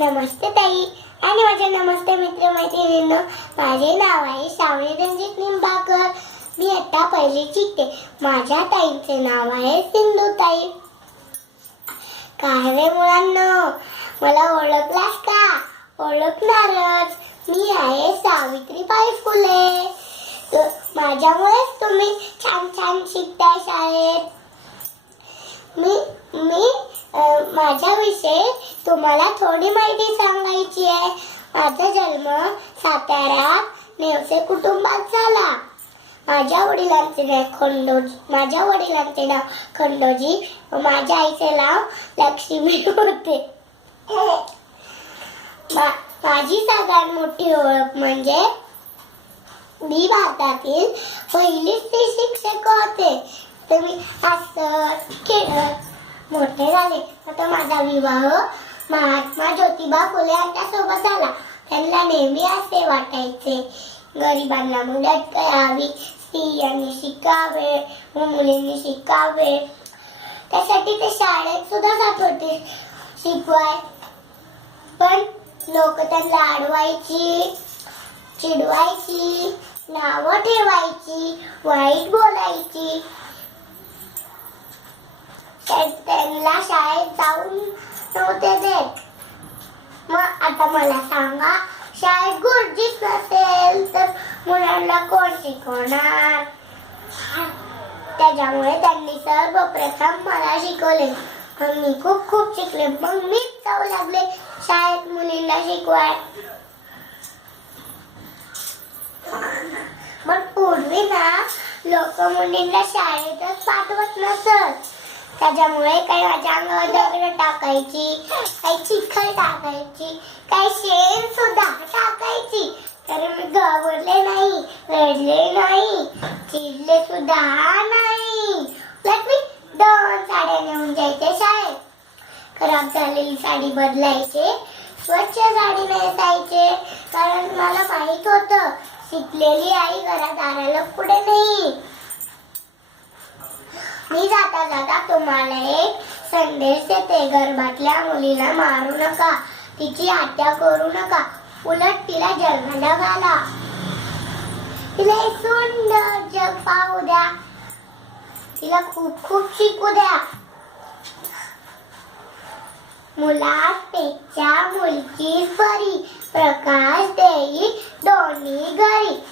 नमस्ते ताई. आणि माझे नमस्ते मित्र मैत्रिणींनो माझे नाव आहे श्रावणी रणजित निंबाकर मी आता पहिली शिकते. माझ्या ताईचे नाव आहे सिंधू ताई. काय रे मुलांनो? मला ओळखलास का? ओळखणारच. मी आहे सावित्रीबाई फुले. माझ्यामुळेच तुम्ही छान छान शिकताय शाळेत. मी तुम्हाला थोडी माहिती सांगायची आहे. माझा जन्म सातारा नेवसे कुटुंबात झाला. माझ्या वडिलांचे नाव खंडोजी माझ्या वडिलांचे नाव खंडोजी व माझ्या आईचे नाव लक्ष्मी होते. माझी सगळ्यात मोठी ओळख म्हणजे मी भारतातील पहिली स्त्री शिक्षक होते. तर मी हसत खेळत मोठे झाले. आता माझा विवाह महात्मा ज्योतिबा फुले यांच्या सोबत झाला. त्यांना नेहमी असे वाटायचे गरिबांना मदत करावी स्त्रियांनी शिकावे व मुलींनी शिकावे. त्यासाठी ते शाळेत सुद्धा जात होते. शिकवाय पण लोक त्यांना अडवायची चिडवायची नावं ठेवायची वाईट बोलायची. त्यांना शाळेत जाऊन नव्हते देत मग आता मला सांगा शाळेत गुरुजीच नसेल तर मुलांना कोण शिकवणार? त्याच्यामुळे त्यांनी सर्वप्रथम मला शिकवले. मी खूप खूप शिकले. मग मीच जाऊ लागले शाळेत मुलींना शिकवाय. मग पूर्वी ना लोक मुलींना शाळेतच पाठवत नसत. त्याच्यामुळे काही माझ्या अंगावर दगड टाकायची काही चिखल टाकायची काही शेण सुद्धा टाकायची. तर मी घाबरले नाही रडले नाही चिडले सुद्धा नाही. उलट मी दोन साड्या नेऊन जायचे शाळेत. खराब झालेली साडी बदलायचे स्वच्छ साडी नेसायचे कारण मला माहीत होतं शिकलेली आई घरात आणायला पुढे नाही. मी जाता जाता तुम्हाला एक संदेश देते. गर्भातल्या मुलीला मारू नका. तिची हत्या करू नका. उलट तिला जन्माला घाला. तिला एक सुंदर जग पाहू द्या. तिला खूप खूप शिकू द्या. मुलापेक्षा मुलगी बरी. प्रकाश देई दोन्ही घरी.